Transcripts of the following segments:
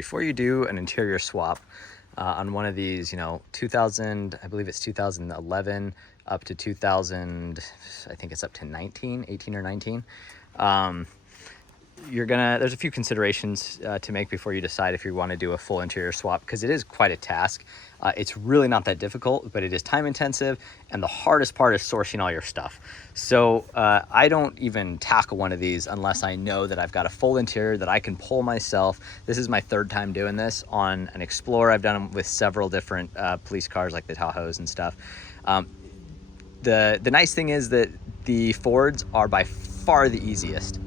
before you do an interior swap on one of these, 2000, I believe it's 2011 up to 2000, I think it's up to 18 or 19. There's a few considerations to make before you decide if you want to do a full interior swap, because it is quite a task. It's really not that difficult, but it is time intensive, and the hardest part is sourcing all your stuff. So I don't even tackle one of these unless I know that I've got a full interior that I can pull myself. This is my third time doing this on an Explorer. I've done them with several different police cars like the Tahoes and stuff. The nice thing is that the Fords are by far the easiest.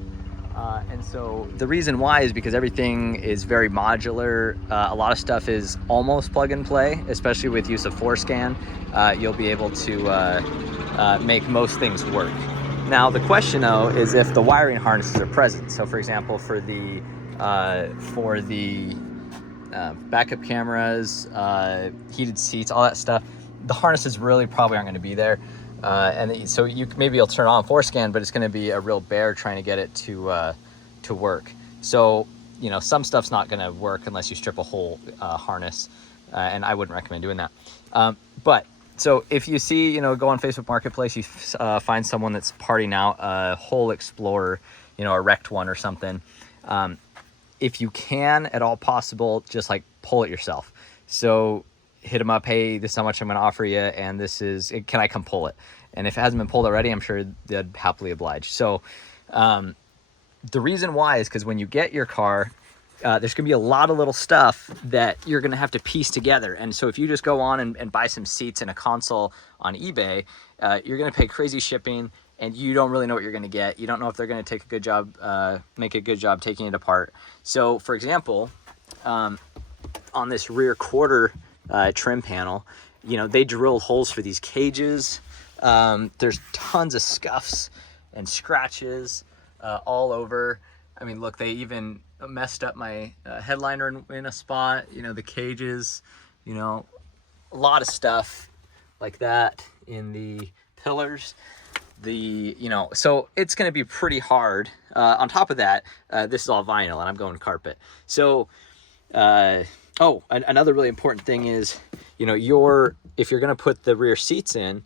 And so the reason why is because everything is very modular. A lot of stuff is almost plug and play, especially with use of ForeScan. You'll be able to make most things work. Now the question though is if the wiring harnesses are present. So for example, for the backup cameras, heated seats, all that stuff, the harnesses really probably aren't going to be there. And so maybe you'll turn on ForeScan, but it's going to be a real bear trying to get it to work. So some stuff's not going to work unless you strip a whole harness, and I wouldn't recommend doing that. But so if you see, go on Facebook Marketplace, you find someone that's parting out a whole Explorer, a wrecked one or something. If you can at all possible, just like pull it yourself. So hit them up, hey, this is how much I'm going to offer you, and can I come pull it? And if it hasn't been pulled already, I'm sure they'd happily oblige. So the reason why is because when you get your car, there's going to be a lot of little stuff that you're going to have to piece together. And so if you just go on and buy some seats and a console on eBay, you're going to pay crazy shipping, and you don't really know what you're going to get. You don't know if they're going to make a good job taking it apart. So for example, on this rear quarter trim panel, they drilled holes for these cages. There's tons of scuffs and scratches all over. I mean, look, they even messed up my headliner in a spot, the cages, a lot of stuff like that in the pillars. So it's going to be pretty hard. On top of that, this is all vinyl and I'm going carpet. So, another really important thing is, if you're going to put the rear seats in,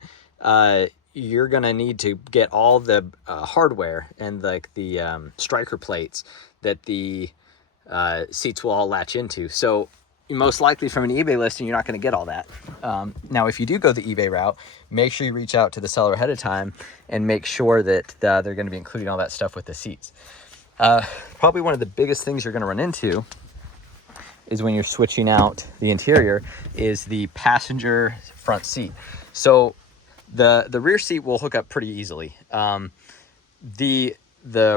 you're going to need to get all the hardware and like the striker plates that the seats will all latch into. So most likely from an eBay listing, you're not going to get all that. Now, if you do go the eBay route, make sure you reach out to the seller ahead of time and make sure that they're going to be including all that stuff with the seats. Probably one of the biggest things you're going to run into is when you're switching out the interior is the passenger front seat. So the rear seat will hook up pretty easily. The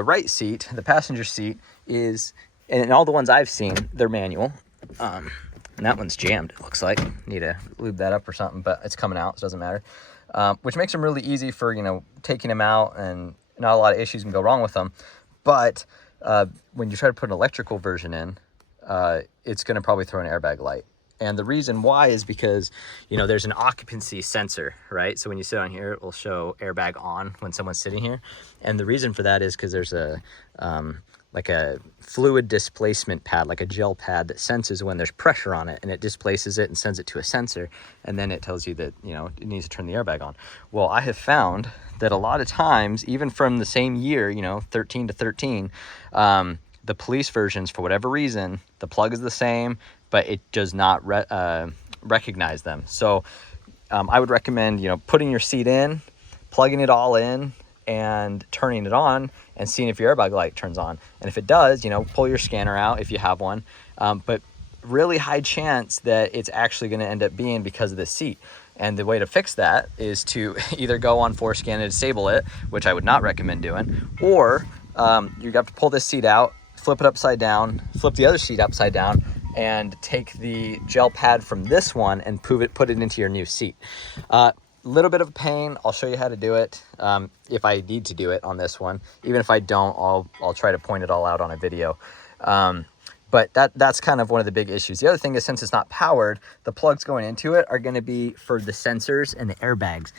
right seat, the passenger seat, is, and all the ones I've seen, they're manual. And that one's jammed, it looks like. Need to lube that up or something, but it's coming out, so it doesn't matter. Which makes them really easy for, taking them out, and not a lot of issues can go wrong with them. But when you try to put an electrical version in, it's going to probably throw an airbag light. And the reason why is because, there's an occupancy sensor, right? So when you sit on here, it will show airbag on when someone's sitting here. And the reason for that is because there's like a fluid displacement pad, like a gel pad that senses when there's pressure on it, and it displaces it and sends it to a sensor. And then it tells you that, it needs to turn the airbag on. Well, I have found that a lot of times, even from the same year, 13 to 13, the police versions, for whatever reason, the plug is the same, but it does not recognize them. So I would recommend, putting your seat in, plugging it all in, and turning it on and seeing if your airbag light turns on. And if it does, pull your scanner out if you have one. But really high chance that it's actually going to end up being because of the seat. And the way to fix that is to either go on ForeScan and disable it, which I would not recommend doing, or you have to pull this seat out, flip it upside down, flip the other seat upside down, and take the gel pad from this one and put it into your new seat. Little bit of a pain. I'll show you how to do it if I need to do it on this one. Even if I don't, I'll try to point it all out on a video. But that's kind of one of the big issues. The other thing is, since it's not powered, the plugs going into it are going to be for the sensors and the airbags.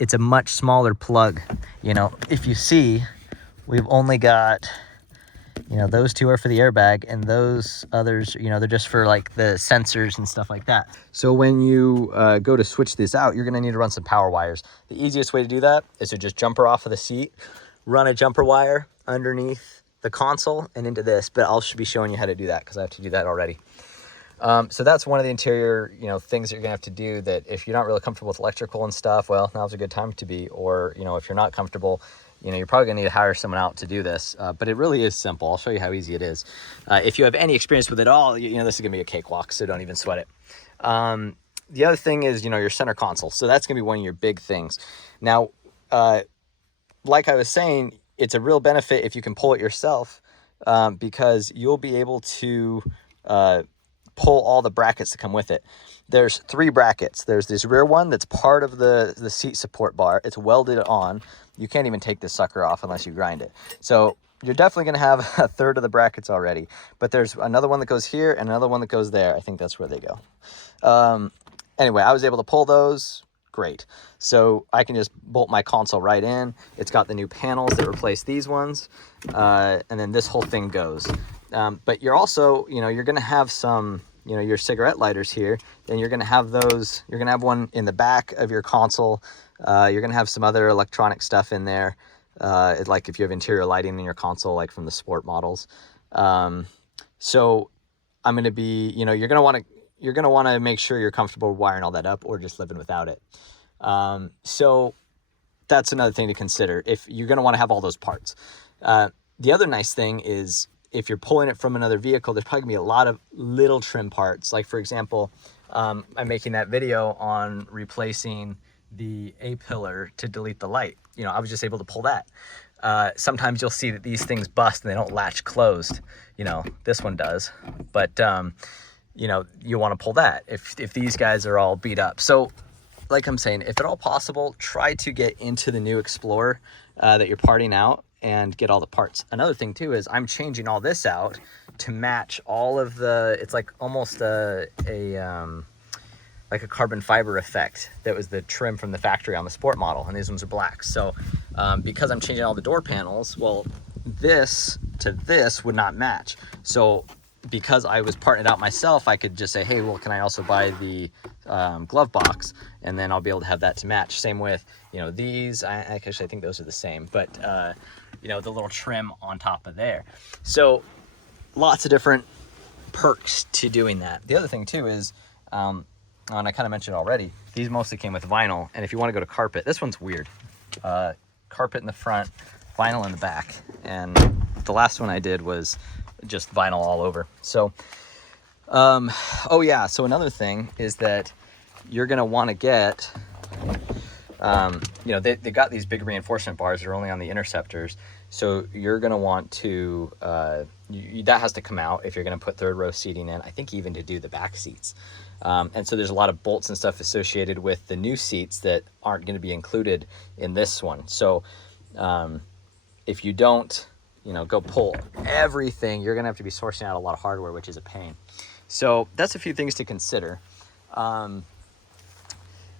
It's a much smaller plug. If you see, we've only got You know, those two are for the airbag, and those others, you know, they're just for like the sensors and stuff like that. So when you go to switch this out, you're gonna need to run some power wires. The easiest way to do that is to just jumper off of the seat, run a jumper wire underneath the console and into this, but I'll be showing you how to do that because I have to do that already. So that's one of the interior, you know, things that you're gonna have to do, that if you're not really comfortable with electrical and stuff, well, now's a good time to be. Or, you know, if you're not comfortable, you know, you're probably gonna need to hire someone out to do this, but it really is simple. I'll show you how easy it is. If you have any experience with it all, you know, this is gonna be a cakewalk, so don't even sweat it. The other thing is, you know, your center console. So that's gonna be one of your big things. Now, like I was saying, it's a real benefit if you can pull it yourself, because you'll be able to pull all the brackets that come with it. There's 3 brackets. There's this rear one that's part of the seat support bar. It's welded on. You can't even take this sucker off unless you grind it. So you're definitely going to have a third of the brackets already. But there's another one that goes here and another one that goes there. I think that's where they go. Anyway, I was able to pull those. Great. So I can just bolt my console right in. It's got the new panels that replace these ones. And then this whole thing goes. But you're also, you know, you're going to have some, you know, your cigarette lighters here, and you're going to have those, you're going to have one in the back of your console. You're going to have some other electronic stuff in there. Like if you have interior lighting in your console, like from the sport models. So I'm going to be, you know, you're going to want to make sure you're comfortable wiring all that up or just living without it. So that's another thing to consider if you're going to want to have all those parts. The other nice thing is, if you're pulling it from another vehicle, there's probably gonna be a lot of little trim parts. Like for example, I'm making that video on replacing the A-pillar to delete the light. You know, I was just able to pull that. Sometimes you'll see that these things bust and they don't latch closed. You know, this one does, but you know, you wanna pull that if these guys are all beat up. So like I'm saying, if at all possible, try to get into the new Explorer that you're parting out and get all the parts. Another thing too is I'm changing all this out to match all of the, it's like almost like a carbon fiber effect that was the trim from the factory on the sport model, and these ones are black. So because I'm changing all the door panels, well, this to this would not match. So because I was parting it out myself, I could just say, hey, well, can I also buy the glove box? And then I'll be able to have that to match. Same with, you know, these, actually, I think those are the same, but you know, the little trim on top of there. So lots of different perks to doing that. The other thing too is, and I kind of mentioned already, these mostly came with vinyl. And if you want to go to carpet, this one's weird. Carpet in the front, vinyl in the back. And the last one I did was just vinyl all over. So, oh yeah, so another thing is that you're gonna want to get, you know, they got these big reinforcement bars that are only on the Interceptors. So you're gonna want to, that has to come out if you're gonna put third row seating in, I think even to do the back seats. And so there's a lot of bolts and stuff associated with the new seats that aren't gonna be included in this one. So if you don't, you know, go pull everything, you're gonna have to be sourcing out a lot of hardware, which is a pain. So that's a few things to consider.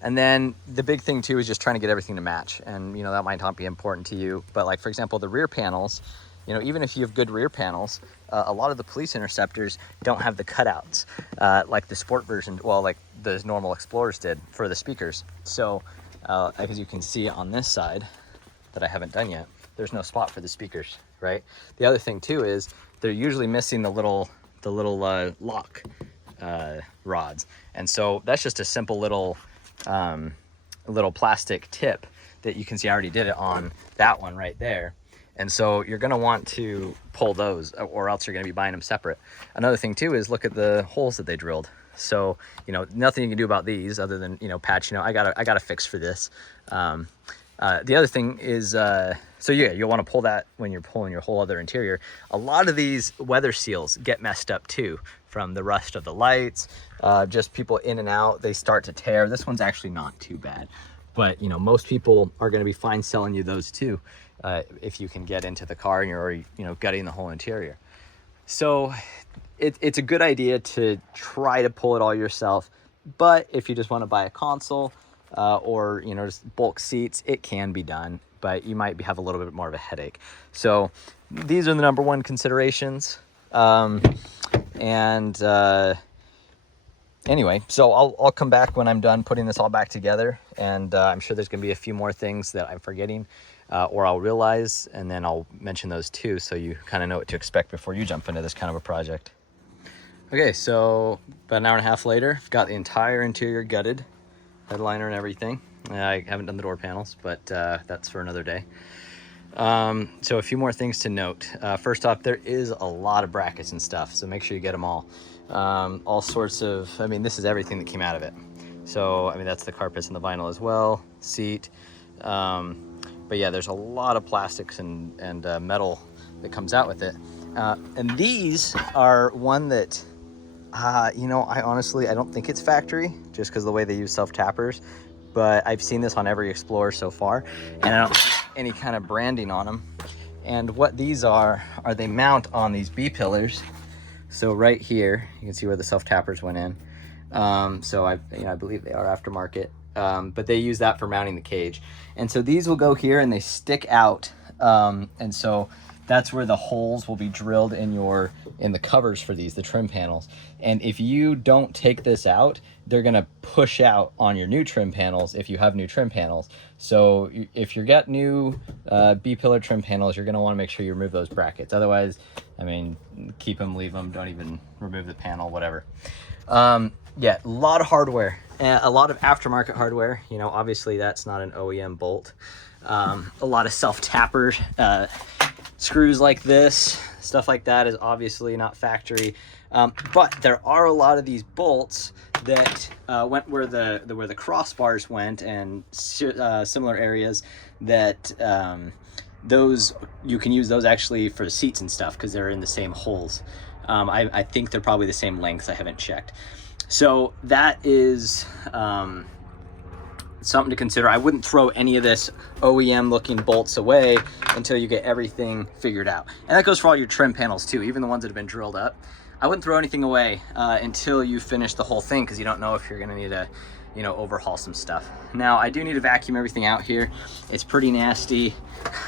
And then the big thing too is just trying to get everything to match. And, you know, that might not be important to you, but like, for example, the rear panels, you know, even if you have good rear panels, a lot of the police Interceptors don't have the cutouts, like the sport version, well, like the normal Explorers did for the speakers. So, as you can see on this side that I haven't done yet, there's no spot for the speakers, right? The other thing too is they're usually missing the little lock rods. And so that's just a simple little plastic tip that you can see I already did it on that one right there. And so you're going to want to pull those, or else you're going to be buying them separate. Another thing too is look at the holes that they drilled. So, you know, nothing you can do about these other than, you know, patch, you know, I got a fix for this. The other thing is, so yeah, you'll want to pull that when you're pulling your whole other interior. A lot of these weather seals get messed up too, from the rust of the lights, just people in and out, they start to tear. This one's actually not too bad, but you know, most people are going to be fine selling you those too, if you can get into the car and you're already, you know, gutting the whole interior. So it's a good idea to try to pull it all yourself, but if you just want to buy a console, or, you know, just bulk seats, it can be done, but you might have a little bit more of a headache. So these are the number one considerations. Anyway, so I'll come back when I'm done putting this all back together, and I'm sure there's going to be a few more things that I'm forgetting, or I'll realize, and then I'll mention those too, so you kind of know what to expect before you jump into this kind of a project. Okay, so about an hour and a half later, I've got the entire interior gutted, headliner and everything. I haven't done the door panels, but that's for another day. So a few more things to note. First off, there is a lot of brackets and stuff, so make sure you get them all sorts of, I mean, this is everything that came out of it. So, I mean, that's the carpets and the vinyl as well, seat. But yeah, there's a lot of plastics and metal that comes out with it. And these are one that, you know, I don't think it's factory, just because of the way they use self-tappers. But I've seen this on every Explorer so far, and I don't see any kind of branding on them. And what these are they mount on these B-pillars. So right here, you can see where the self-tappers went in. So I believe they are aftermarket, but they use that for mounting the cage. And so these will go here and they stick out. And so that's where the holes will be drilled in the covers for these, the trim panels. And if you don't take this out, they're gonna push out on your new trim panels if you have new trim panels. So if you get new B-pillar trim panels, you're gonna wanna make sure you remove those brackets. Otherwise, I mean, keep them, leave them, don't even remove the panel, whatever. Yeah, a lot of hardware, a lot of aftermarket hardware. You know, obviously that's not an OEM bolt. A lot of self-tapper screws like this, stuff like that is obviously not factory. But there are a lot of these bolts that went where the crossbars went, and similar areas that those you can use those actually for the seats and stuff because they're in the same holes. I think they're probably the same length. I haven't checked. So that is something to consider. I wouldn't throw any of this OEM looking bolts away until you get everything figured out. And that goes for all your trim panels too, even the ones that have been drilled up. I wouldn't throw anything away until you finish the whole thing, because you don't know if you're gonna need to, you know, overhaul some stuff. Now, I do need to vacuum everything out here. It's pretty nasty.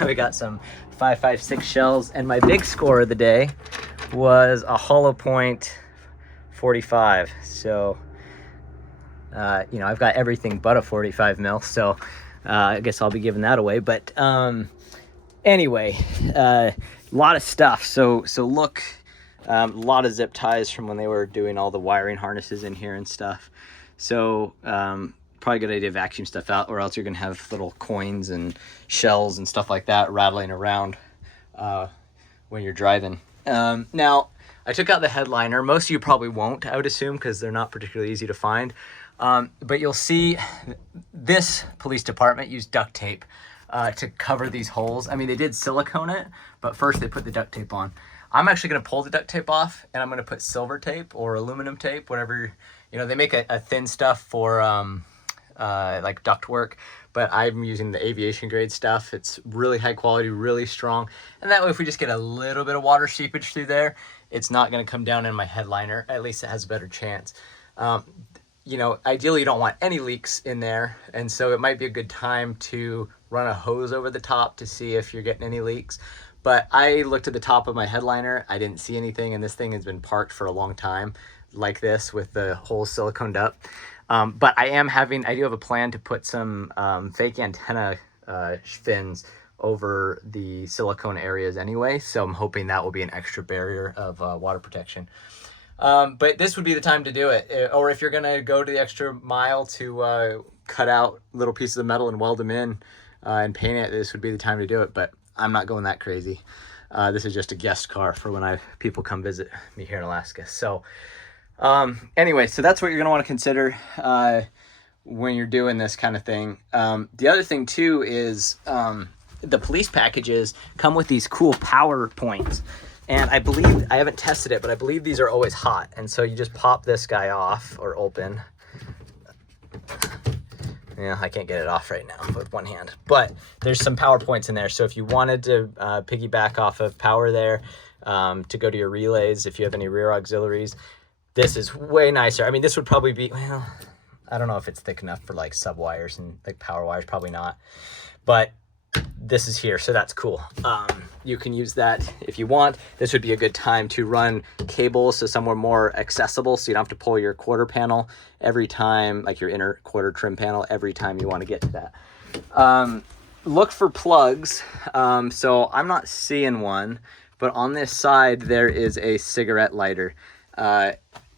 We got some 5.56 shells, and my big score of the day was a hollow point 45. So, you know, I've got everything but a 45 mil, so I guess I'll be giving that away. But anyway, a lot of stuff. So look, a lot of zip ties from when they were doing all the wiring harnesses in here and stuff. So probably a good idea to vacuum stuff out, or else you're gonna have little coins and shells and stuff like that rattling around when you're driving. Now, I took out the headliner. Most of you probably won't, I would assume, because they're not particularly easy to find. But you'll see this police department used duct tape to cover these holes. I mean, they did silicone it, but first they put the duct tape on. I'm actually going to pull the duct tape off, and I'm going to put silver tape or aluminum tape, whatever. You know, they make a thin stuff for like duct work, but I'm using the aviation grade stuff. It's really high quality, really strong. And that way, if we just get a little bit of water seepage through there, it's not going to come down in my headliner. At least it has a better chance. You know, ideally you don't want any leaks in there, and so it might be a good time to run a hose over the top to see if you're getting any leaks. But I looked at the top of my headliner, I didn't see anything, and this thing has been parked for a long time like this with the holes siliconed up. But I do have a plan to put some fake antenna fins over the silicone areas anyway, so I'm hoping that will be an extra barrier of water protection. But this would be the time to do it. Or if you're going to go to the extra mile to cut out little pieces of metal and weld them in and paint it, this would be the time to do it. But I'm not going that crazy. This is just a guest car for when people come visit me here in Alaska. So anyway, so that's what you're going to want to consider when you're doing this kind of thing. The other thing too is the police packages come with these cool power points. And I believe, I haven't tested it, but I believe these are always hot. And so you just pop this guy off or open. Yeah, I can't get it off right now with one hand. But there's some power points in there. So if you wanted to piggyback off of power there to go to your relays, if you have any rear auxiliaries, this is way nicer. I mean, this would probably be, well, I don't know if it's thick enough for like sub wires and like power wires, probably not. But this is here, so that's cool. You can use that if you want. This would be a good time to run cables to somewhere more accessible, so you don't have to pull your quarter panel every time, like your inner quarter trim panel, every time you want to get to that. Look for plugs. So I'm not seeing one, but on this side there is a cigarette lighter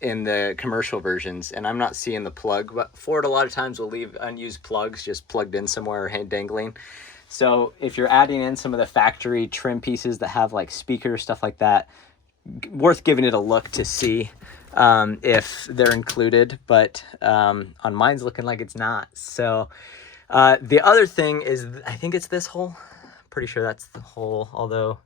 in the commercial versions, and I'm not seeing the plug, but Ford a lot of times will leave unused plugs just plugged in somewhere or dangling. So if you're adding in some of the factory trim pieces that have like speakers, stuff like that, worth giving it a look to see if they're included, but on mine's looking like it's not. So the other thing is, I think it's this hole. Pretty sure that's the hole, although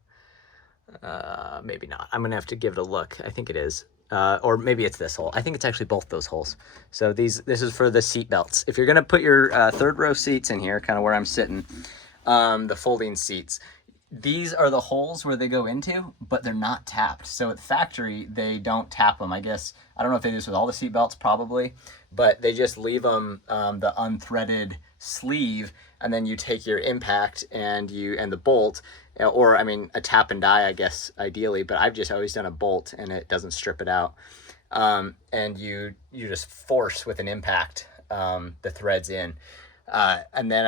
maybe not. I'm gonna have to give it a look. I think it is. Or maybe it's this hole. I think it's actually both those holes. So this is for the seat belts. If you're gonna put your third row seats in here, kind of where I'm sitting, the folding seats, these are the holes where they go into, but they're not tapped. So at the factory, they don't tap them. I guess, I don't know if they do this with all the seat belts, probably, but they just leave them the unthreaded sleeve, and then you take your impact and the bolt, or I mean a tap and die, I guess ideally, but I've just always done a bolt and it doesn't strip it out. And you just force with an impact the threads in, and then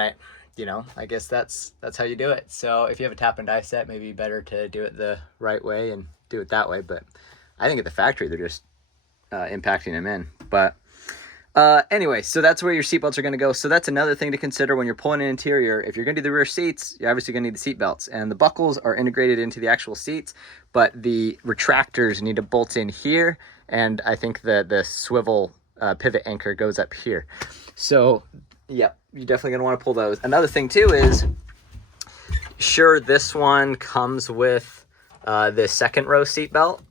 I guess that's how you do it. So if you have a tap and die set, maybe better to do it the right way and do it that way. But I think at the factory, they're just impacting them in. But anyway, so that's where your seatbelts are going to go. So that's another thing to consider when you're pulling an interior. If you're going to do the rear seats, you're obviously going to need the seatbelts. And the buckles are integrated into the actual seats, but the retractors need to bolt in here. And I think the swivel pivot anchor goes up here. So yep, you're definitely going to want to pull those. Another thing too is, sure, this one comes with the second row seat belt,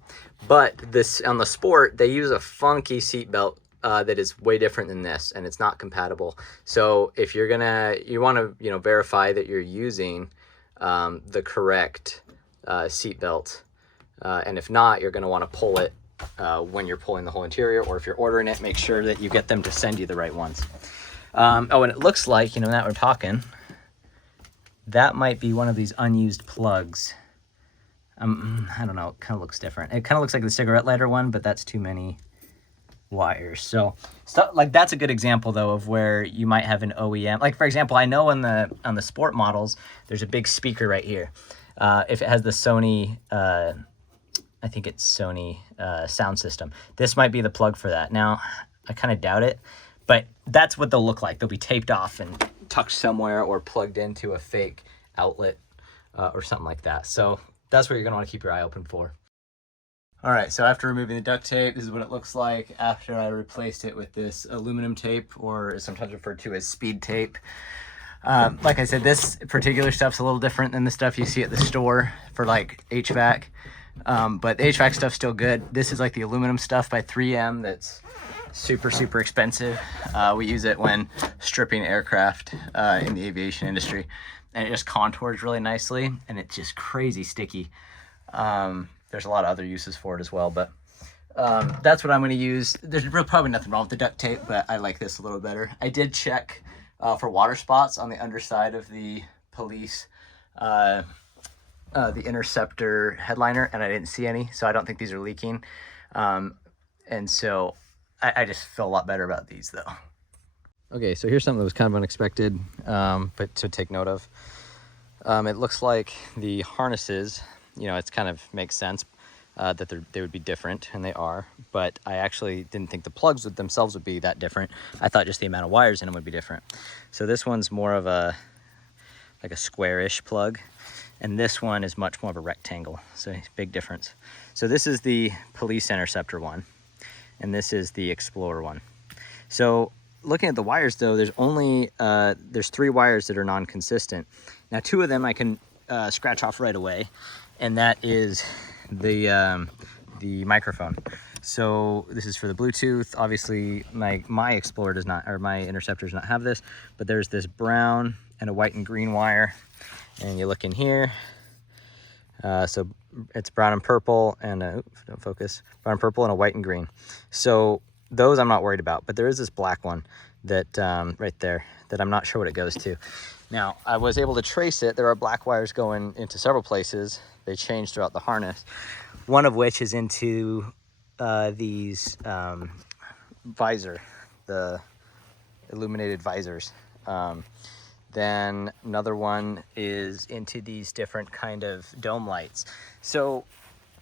but this on the Sport, they use a funky seat belt that is way different than this, and it's not compatible. So if you want to verify that you're using the correct seat belt, and if not, you're going to want to pull it when you're pulling the whole interior, or if you're ordering it, make sure that you get them to send you the right ones. Oh, and it looks like, now that we're talking, that might be one of these unused plugs. I don't know, it kind of looks different. It kind of looks like the cigarette lighter one, but that's too many wires. So stuff like that's a good example though of where you might have an OEM. Like for example, I know on the Sport models, there's a big speaker right here. If it has the Sony, I think it's Sony sound system, this might be the plug for that. Now, I kind of doubt it, but that's what they'll look like. They'll be taped off and tucked somewhere or plugged into a fake outlet or something like that. So that's what you're going to want to keep your eye open for. All right, so after removing the duct tape, this is what it looks like after I replaced it with this aluminum tape, or is sometimes referred to as speed tape. Like I said, this particular stuff's a little different than the stuff you see at the store for like HVAC, but the HVAC stuff's still good. This is like the aluminum stuff by 3M that's super, super expensive. We use it when stripping aircraft in the aviation industry, and it just contours really nicely, and it's just crazy sticky. There's a lot of other uses for it as well, but that's what I'm going to use. There's probably nothing wrong with the duct tape, but I like this a little better. I did check for water spots on the underside of the Police, the Interceptor headliner, and I didn't see any, so I don't think these are leaking. And so I just feel a lot better about these though. Okay, so here's something that was kind of unexpected, but to take note of. It looks like the harnesses, it's kind of makes sense that they would be different, and they are, but I actually didn't think the plugs themselves would be that different. I thought just the amount of wires in them would be different. So this one's more of like a squarish plug, and this one is much more of a rectangle, so big difference. So this is the Police Interceptor one, and this is the Explorer one. So looking at the wires though, there's only there's 3 wires that are non-consistent. Now 2 of them I can scratch off right away, and that is the microphone. So this is for the Bluetooth. Obviously my Explorer does not, or my Interceptor does not have this, but there's this brown and a white and green wire, and you look in here, so it's brown and purple, and don't focus, brown and purple and a white and green. So those I'm not worried about, but there is this black one that right there that I'm not sure what it goes to. Now, I was able to trace it. There are black wires going into several places. They change throughout the harness. One of which is into these visor, the illuminated visors. Then another one is into these different kind of dome lights. So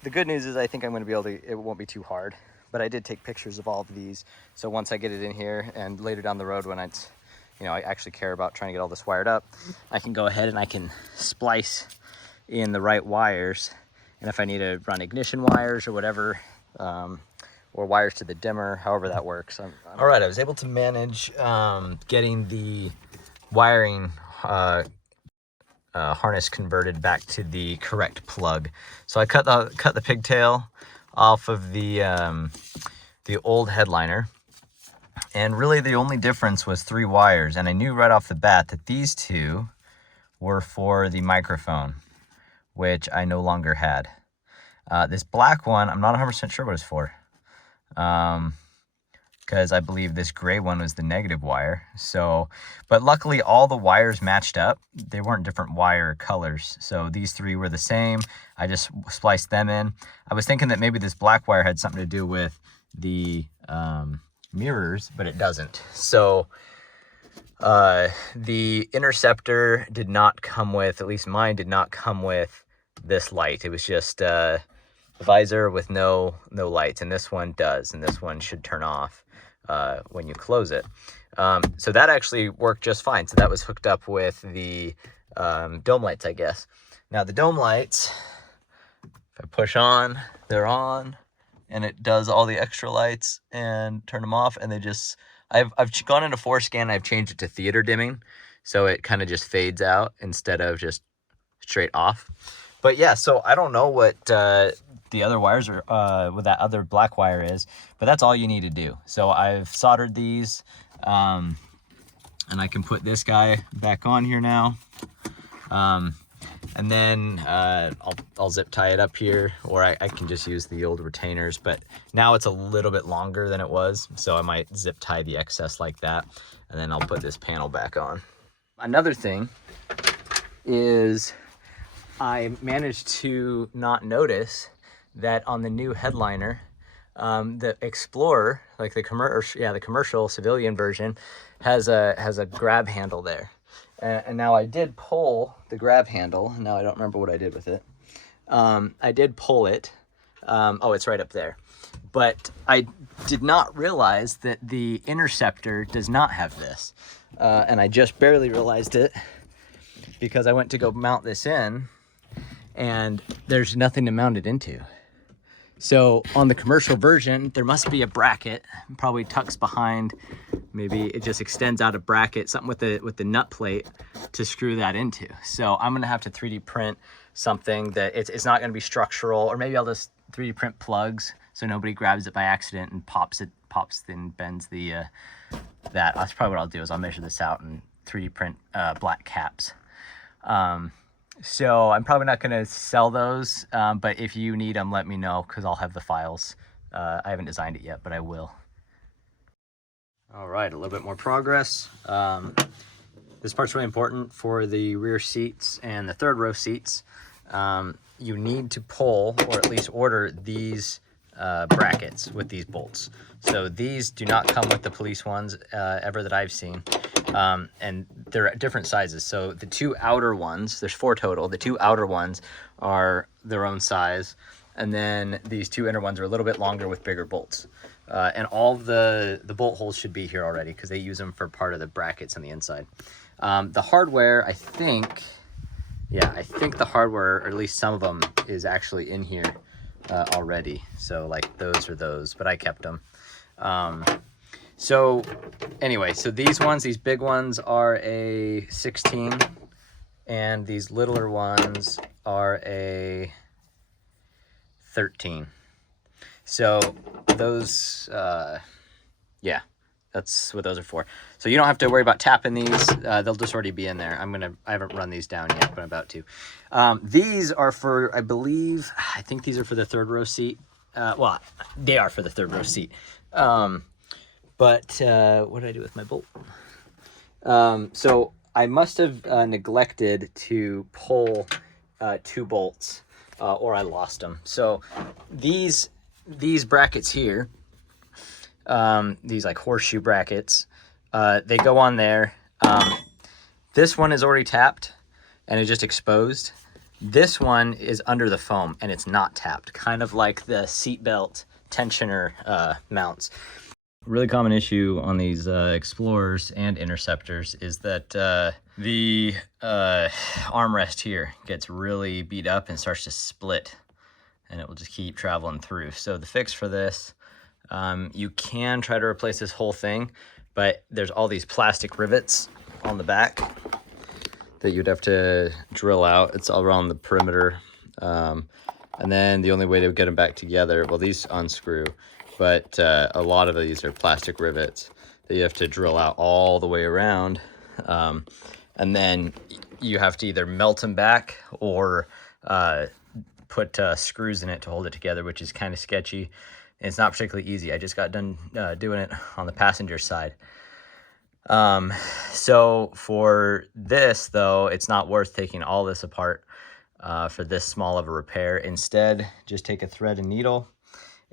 the good news is I think I'm going to be able to, it won't be too hard, but I did take pictures of all of these. So once I get it in here and later down the road when it's, you know, I actually care about trying to get all this wired up, I can go ahead and I can splice in the right wires. And if I need to run ignition wires or whatever, or wires to the dimmer, however that works. All right, I was able to manage getting the wiring harness converted back to the correct plug. So I cut the pigtail off of the old headliner, and really the only difference was 3 wires, and I knew right off the bat that these 2 were for the microphone, which I no longer had. This black one, I'm not 100% sure what it's for, because I believe this gray one was the negative wire. So, but luckily all the wires matched up. They weren't different wire colors. So these 3 were the same. I just spliced them in. I was thinking that maybe this black wire had something to do with the mirrors, but it doesn't. So the Interceptor did not come with, at least mine did not come with this light. It was just a visor with no lights, and this one does, and this one should turn off when you close it. So that actually worked just fine. So that was hooked up with the dome lights, I guess. Now the dome lights, if I push on, they're on, and it does all the extra lights and turn them off, and they just, I've gone into forescan, I've changed it to theater dimming, so it kind of just fades out instead of just straight off. But yeah, so I don't know what the other wires are, what that other black wire is, but that's all you need to do. So I've soldered these, and I can put this guy back on here now. And then I'll zip tie it up here, or I can just use the old retainers, but now it's a little bit longer than it was, so I might zip tie the excess like that, and then I'll put this panel back on. Another thing is I managed to not notice that on the new headliner, the Explorer, like the commercial civilian version, has a grab handle there. And now I did pull the grab handle. Now I don't remember what I did with it. I did pull it. Oh, it's right up there. But I did not realize that the Interceptor does not have this. And I just barely realized it because I went to go mount this in, and there's nothing to mount it into. So on the commercial version, there must be a bracket, probably tucks behind, maybe it just extends out a bracket, something with the nut plate to screw that into. So I'm gonna have to 3D print something that it's not gonna be structural, or maybe I'll just 3D print plugs so nobody grabs it by accident and pops and bends the, that's probably what I'll do, is I'll measure this out and 3D print black caps. So I'm probably not going to sell those, but if you need them, let me know, because I'll have the files. I haven't designed it yet, but I will. All right, a little bit more progress. This part's really important for the rear seats and the third row seats. You need to pull, or at least order, these brackets with these bolts. So these do not come with the police ones ever that I've seen. And they're at different sizes. So the 2 outer ones, there's 4 total, the 2 outer ones are their own size. And then these 2 inner ones are a little bit longer with bigger bolts. And all the bolt holes should be here already, because they use them for part of the brackets on the inside. The hardware, I think the hardware, or at least some of them, is actually in here already. So like those are those, but I kept them. So anyway, so these ones, these big ones are a 16, and these littler ones are a 13. So those, yeah, that's what those are for. So you don't have to worry about tapping these. They'll just already be in there. I haven't run these down yet, but I'm about to. These are for, I think these are for the third row seat. Well, they are for the third row seat. But what did I do with my bolt? So I must have neglected to pull 2 bolts, or I lost them. So these brackets here, these like horseshoe brackets, they go on there. This one is already tapped and it's just exposed. This one is under the foam and it's not tapped, kind of like the seatbelt tensioner mounts. Really common issue on these Explorers and Interceptors is that the armrest here gets really beat up and starts to split, and it will just keep traveling through. So the fix for this, you can try to replace this whole thing, but there's all these plastic rivets on the back that you'd have to drill out. It's all around the perimeter. And then the only way to get them back together, well, these unscrew, but a lot of these are plastic rivets that you have to drill out all the way around. And then you have to either melt them back or put screws in it to hold it together, which is kind of sketchy. And it's not particularly easy. I just got done doing it on the passenger side. So for this, though, it's not worth taking all this apart for this small of a repair. Instead, just take a thread and needle,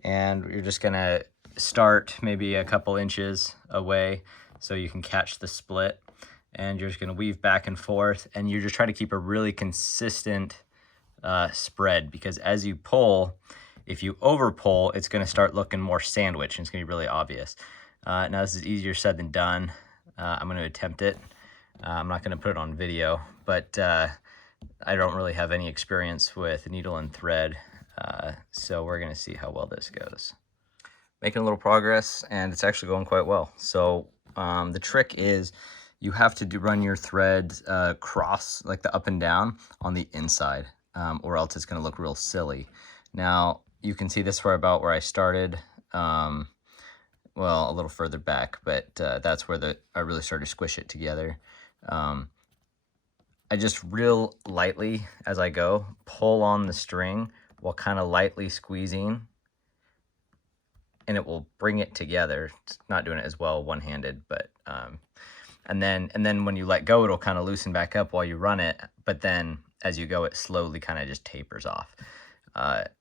and you're just gonna start maybe a couple inches away so you can catch the split, and you're just gonna weave back and forth, and you're just trying to keep a really consistent spread, because as you pull, if you over pull, it's gonna start looking more sandwich and it's gonna be really obvious. Now this is easier said than done. I'm gonna attempt it. I'm not gonna put it on video, but I don't really have any experience with needle and thread, so we're gonna see how well this goes. Making a little progress, and it's actually going quite well. So the trick is you have to run your threads cross, like the up and down, on the inside, or else it's gonna look real silly. Now you can see this about where I started, well, a little further back, but that's where I really started to squish it together. I just real lightly, as I go, pull on the string while kind of lightly squeezing, and it will bring it together. It's not doing it as well one-handed, but and then when you let go, it'll kind of loosen back up while you run it, but then as you go, it slowly kind of just tapers off.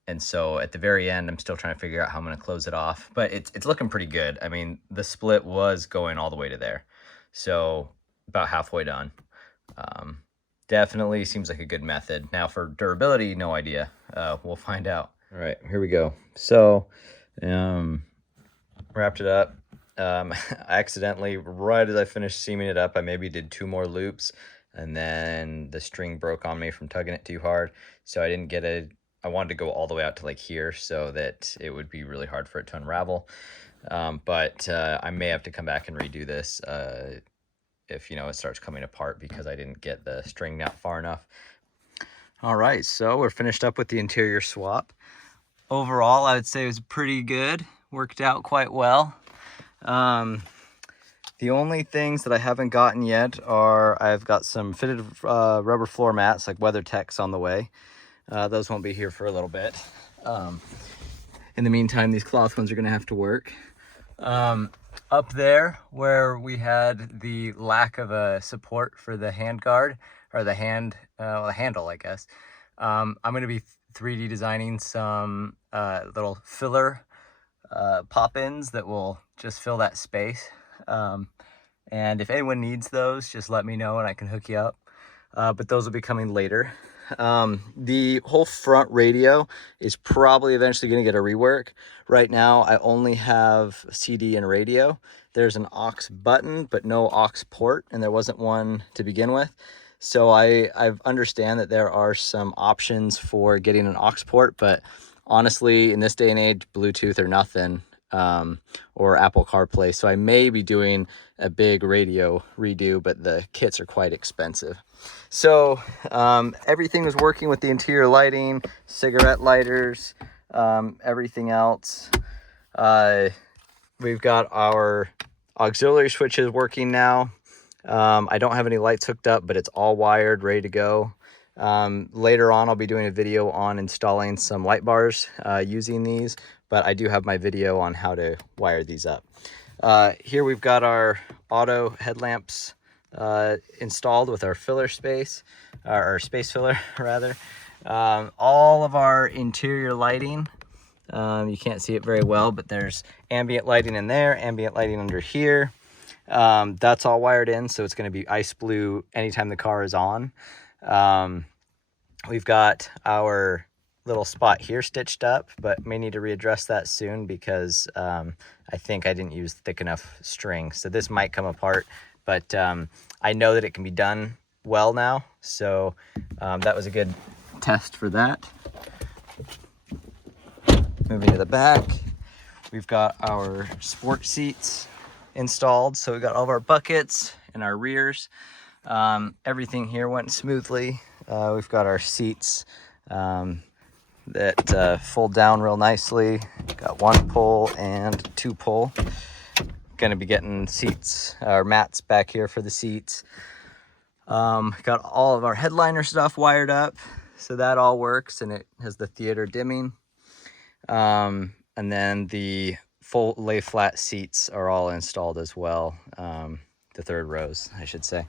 And so at the very end, I'm still trying to figure out how I'm going to close it off, but it's looking pretty good. I mean, the split was going all the way to there, so about halfway done. Definitely seems like a good method. Now for durability, no idea. We'll find out. All right, here we go. So wrapped it up. Accidentally, right as I finished seaming it up, I maybe did 2 more loops, and then the string broke on me from tugging it too hard, so I didn't get I wanted to go all the way out to like here so that it would be really hard for it to unravel. But I may have to come back and redo this if, you know, it starts coming apart because I didn't get the string out far enough. All right, so we're finished up with the interior swap. Overall, I would say it was pretty good. Worked out quite well. The only things that I haven't gotten yet are I've got some fitted rubber floor mats, like WeatherTech's, on the way. Those won't be here for a little bit. In the meantime, these cloth ones are gonna have to work. Up there where we had the lack of a support for the hand guard, or the handle, I guess, I'm gonna be 3D designing some little filler pop-ins that will just fill that space. And if anyone needs those, just let me know and I can hook you up. But those will be coming later. The whole front radio is probably eventually going to get a rework. Right now, I only have CD and radio. There's an aux button, but no aux port, and there wasn't one to begin with. So I understand that there are some options for getting an aux port, but honestly, in this day and age, Bluetooth or nothing, or Apple CarPlay. So I may be doing a big radio redo, but the kits are quite expensive. So everything was working with the interior lighting, cigarette lighters, everything else. We've got our auxiliary switches working now. I don't have any lights hooked up, but it's all wired, ready to go. Later on, I'll be doing a video on installing some light bars using these, but I do have my video on how to wire these up. Here we've got our auto headlamps installed with our filler space, or space filler rather. All of our interior lighting, you can't see it very well, but there's ambient lighting in there, ambient lighting under here. That's all wired in, so it's going to be ice blue anytime the car is on. We've got our little spot here stitched up, but may need to readdress that soon because I think I didn't use thick enough string. So this might come apart, but I know that it can be done well now. So that was a good test for that. Moving to the back, we've got our sport seats installed. So we got all of our buckets and our rears. Everything here went smoothly. We've got our seats that fold down real nicely. Got 1 pull and 2 pull. Gonna be getting seats or mats back here for the seats. Got all of our headliner stuff wired up, so that all works, and it has the theater dimming. And then the full lay flat seats are all installed as well. The 3rd rows, I should say.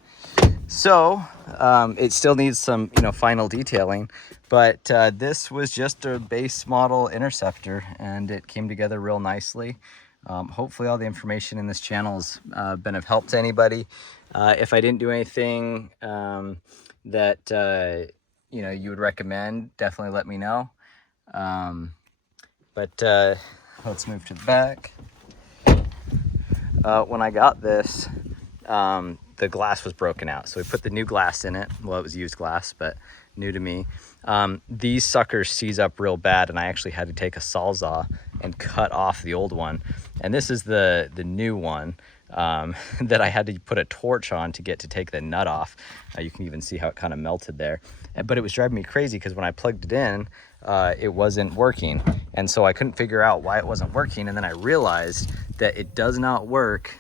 So it still needs some, final detailing, but this was just a base model Interceptor, and it came together real nicely. Hopefully all the information in this channel has been of help to anybody. If I didn't do anything that you would recommend, definitely let me know. But let's move to the back. When I got this, the glass was broken out, so we put the new glass in it. Well, it was used glass, but new to me. These suckers seize up real bad, and I actually had to take a Sawzall and cut off the old one. And this is the new one that I had to put a torch on to get to take the nut off. You can even see how it kind of melted there. But it was driving me crazy because when I plugged it in, it wasn't working. And so I couldn't figure out why it wasn't working. And then I realized that it does not work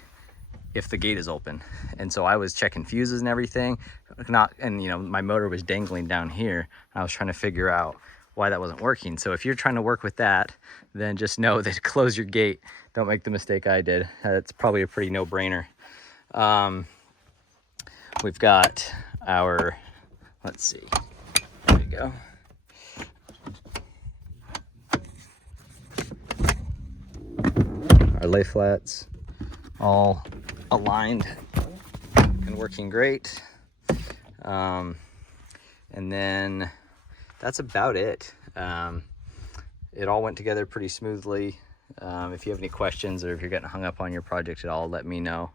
if the gate is open. And so I was checking fuses and everything, my motor was dangling down here. I was trying to figure out why that wasn't working. So if you're trying to work with that, then just know that close your gate. Don't make the mistake I did. It's probably a pretty no-brainer. We've got our, let's see, there we go. Our lay flats all aligned and working great. And then that's about it. It all went together pretty smoothly. If you have any questions or if you're getting hung up on your project at all, let me know.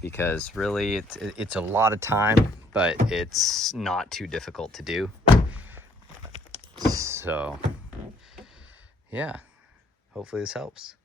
Because really it's a lot of time, but it's not too difficult to do. So yeah, hopefully this helps.